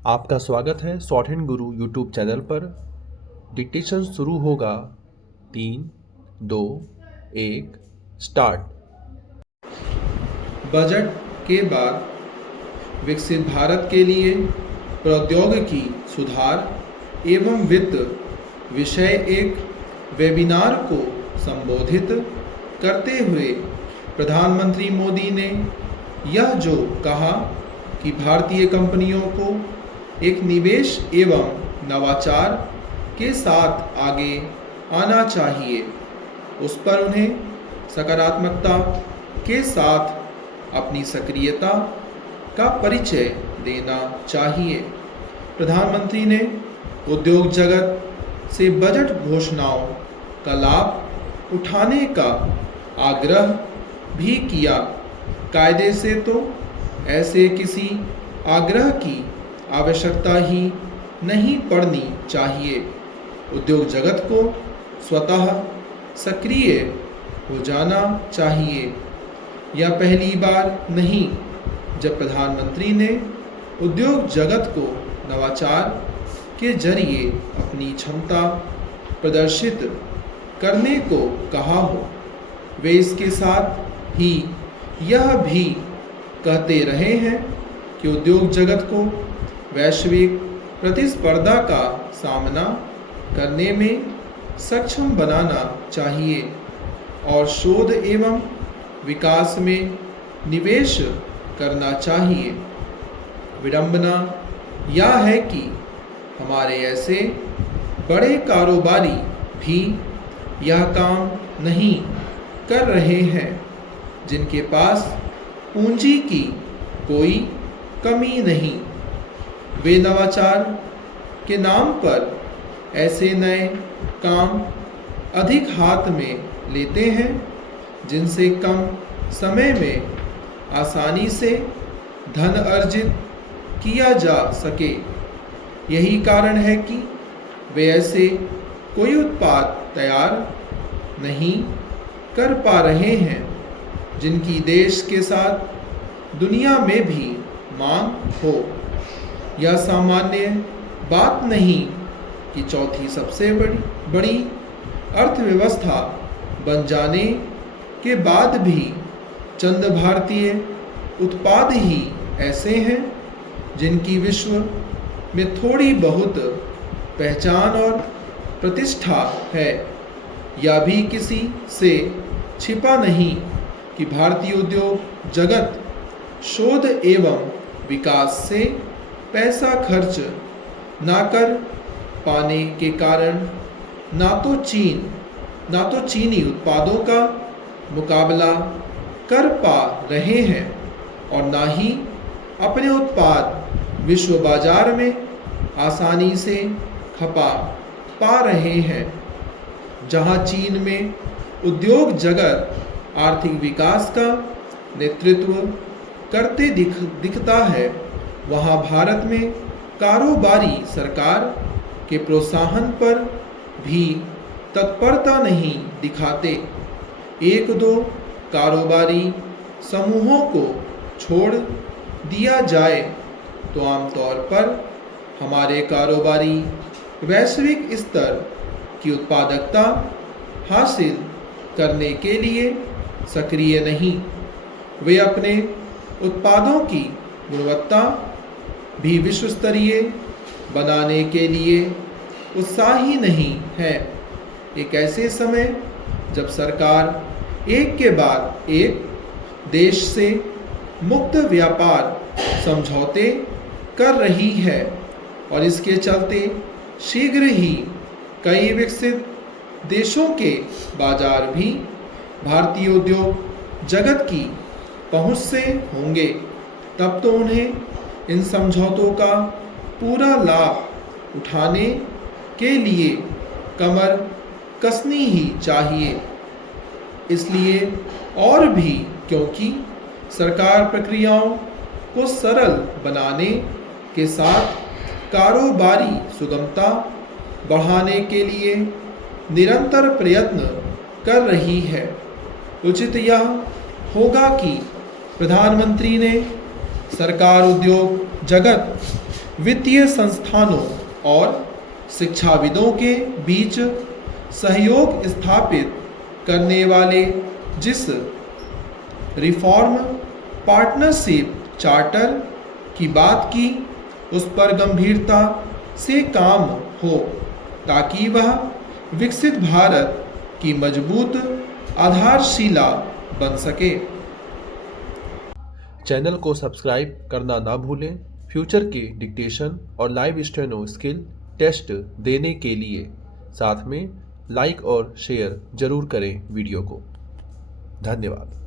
आपका स्वागत है शॉर्ट हैंड गुरु यूट्यूब चैनल पर। डिक्टेशन शुरू होगा। 3, 2, 1 स्टार्ट। बजट के बाद विकसित भारत के लिए प्रौद्योगिकी सुधार एवं वित्त विषय एक वेबिनार को संबोधित करते हुए प्रधानमंत्री मोदी ने यह जो कहा कि भारतीय कंपनियों को एक निवेश एवं नवाचार के साथ आगे आना चाहिए, उस पर उन्हें सकारात्मकता के साथ अपनी सक्रियता का परिचय देना चाहिए। प्रधानमंत्री ने उद्योग जगत से बजट घोषणाओं का लाभ उठाने का आग्रह भी किया। कायदे से तो ऐसे किसी आग्रह की आवश्यकता ही नहीं पड़नी चाहिए। उद्योग जगत को स्वतः सक्रिय हो जाना चाहिए। यह पहली बार नहीं जब प्रधानमंत्री ने उद्योग जगत को नवाचार के जरिए अपनी क्षमता प्रदर्शित करने को कहा हो। वे इसके साथ ही यह भी कहते रहे हैं कि उद्योग जगत को वैश्विक प्रतिस्पर्धा का सामना करने में सक्षम बनाना चाहिए और शोध एवं विकास में निवेश करना चाहिए। विडंबना यह है कि हमारे ऐसे बड़े कारोबारी भी यह काम नहीं कर रहे हैं जिनके पास पूंजी की कोई कमी नहीं। वे नवाचार के नाम पर ऐसे नए काम अधिक हाथ में लेते हैं जिनसे कम समय में आसानी से धन अर्जित किया जा सके। यही कारण है कि वे ऐसे कोई उत्पाद तैयार नहीं कर पा रहे हैं जिनकी देश के साथ दुनिया में भी मांग हो। यह सामान्य बात नहीं कि चौथी सबसे बड़ी अर्थव्यवस्था बन जाने के बाद भी चंद भारतीय उत्पाद ही ऐसे हैं जिनकी विश्व में थोड़ी बहुत पहचान और प्रतिष्ठा है। यह भी किसी से छिपा नहीं कि भारतीय उद्योग जगत शोध एवं विकास से पैसा खर्च ना कर पाने के कारण ना तो चीनी उत्पादों का मुकाबला कर पा रहे हैं और ना ही अपने उत्पाद विश्व बाजार में आसानी से खपा पा रहे हैं। जहां चीन में उद्योग जगत आर्थिक विकास का नेतृत्व करते दिखता है, वहां भारत में कारोबारी सरकार के प्रोत्साहन पर भी तत्परता नहीं दिखाते। एक दो कारोबारी समूहों को छोड़ दिया जाए तो आमतौर पर हमारे कारोबारी वैश्विक स्तर की उत्पादकता हासिल करने के लिए सक्रिय नहीं। वे अपने उत्पादों की गुणवत्ता भी विश्व स्तरीय बनाने के लिए उत्साही नहीं है। एक ऐसे समय जब सरकार एक के बाद एक देश से मुक्त व्यापार समझौते कर रही है और इसके चलते शीघ्र ही कई विकसित देशों के बाजार भी भारतीय उद्योग जगत की पहुंच से होंगे, तब तो उन्हें इन समझौतों का पूरा लाभ उठाने के लिए कमर कसनी ही चाहिए। इसलिए और भी क्योंकि सरकार प्रक्रियाओं को सरल बनाने के साथ कारोबारी सुगमता बढ़ाने के लिए निरंतर प्रयत्न कर रही है। उचित यह होगा कि प्रधानमंत्री ने सरकार उद्योग जगत वित्तीय संस्थानों और शिक्षाविदों के बीच सहयोग स्थापित करने वाले जिस रिफॉर्म पार्टनरशिप चार्टर की बात की उस पर गंभीरता से काम हो ताकि वह विकसित भारत की मजबूत आधारशिला बन सके। चैनल को सब्सक्राइब करना ना भूलें। फ्यूचर के डिक्टेशन और लाइव स्टेनो स्किल टेस्ट देने के लिए साथ में लाइक और शेयर जरूर करें वीडियो को। धन्यवाद।